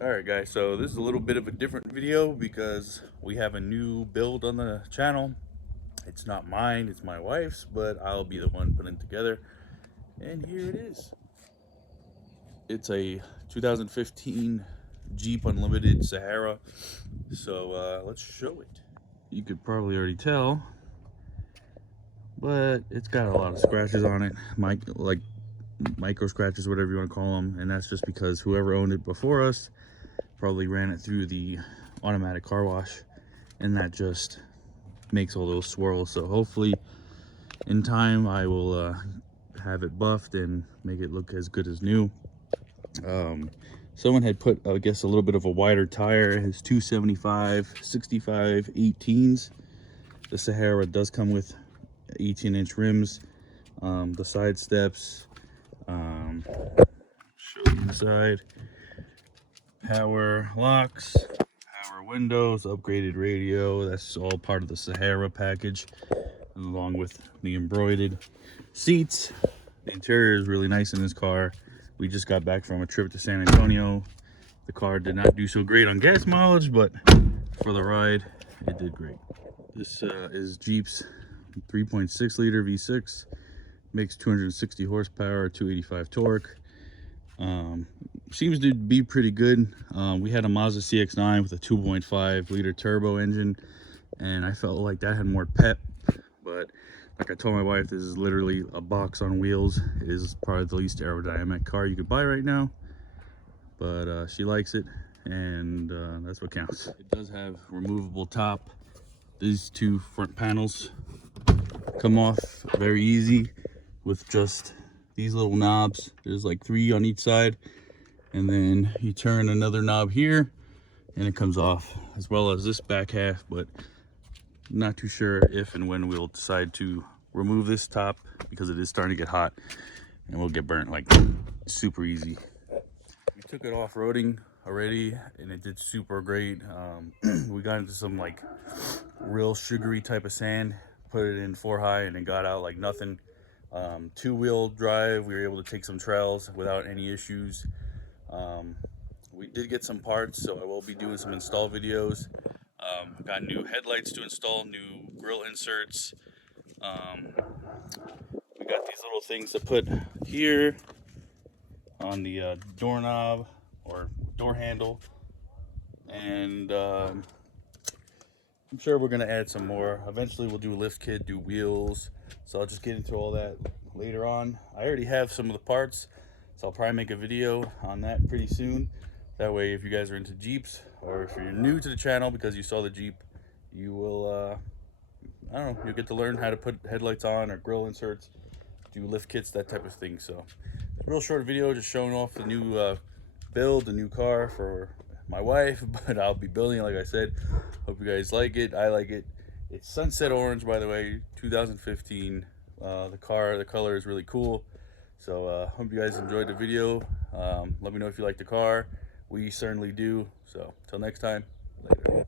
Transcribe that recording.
Alright guys, so this is a little bit of a different video because we have a new build on the channel. It's not mine, it's my wife's, but I'll be the one putting it together. And here it is. It's a 2015 Jeep Unlimited Sahara. So let's show it. You could probably already tell, but it's got a lot of scratches on it, like micro scratches, whatever you want to call them. And that's just because whoever owned it before us probably ran it through the automatic car wash, and that just makes all those swirls. So hopefully in time I will have it buffed and make it look as good as new. Someone had put, I guess, a little bit of a wider tire. His 275 65 18s. The Sahara does come with 18-inch rims. The side steps, show you inside, power locks, power windows, upgraded radio. That's all part of the Sahara package, along with the embroidered seats. The interior is really nice in this car. We just got back from a trip to San Antonio. The car did not do so great on gas mileage, but for the ride it did great. This is Jeep's 3.6 liter V6, makes 260 horsepower, 285 torque. Seems to be pretty good. We had a Mazda CX-9 with a 2.5 liter turbo engine, and I felt like that had more pep. But like I told my wife, this is literally a box on wheels. It is probably the least aerodynamic car you could buy right now, but she likes it, and that's what counts. It does have removable top. These two front panels come off very easy with just these little knobs. There's like 3 on each side, and then you turn another knob here and it comes off, as well as this back half. But not too sure if and when we'll decide to remove this top, because it is starting to get hot and we'll get burnt like super easy. We took it off-roading already and it did super great. We got into some like real sugary type of sand, put it in 4-high, and it got out like nothing. 2-wheel drive, we were able to take some trails without any issues. We did get some parts, so I will be doing some install videos. Got new headlights to install, new grill inserts. We got these little things to put here on the doorknob or door handle, and I'm sure we're gonna add some more. Eventually we'll do a lift kit, do wheels, so I'll just get into all that later on. I already have some of the parts, so I'll probably make a video on that pretty soon. That way, if you guys are into Jeeps, or if you're new to the channel because you saw the Jeep, you will I don't know, you'll get to learn how to put headlights on or grill inserts, do lift kits, that type of thing. So real short video just showing off the new build, the new car for my wife, but I'll be building it, like I said. Hope you guys like it. I like it. It's sunset orange, by the way, 2015. The color is really cool. So hope you guys enjoyed the video. Let me know if you like the car. We certainly do. So till next time, later.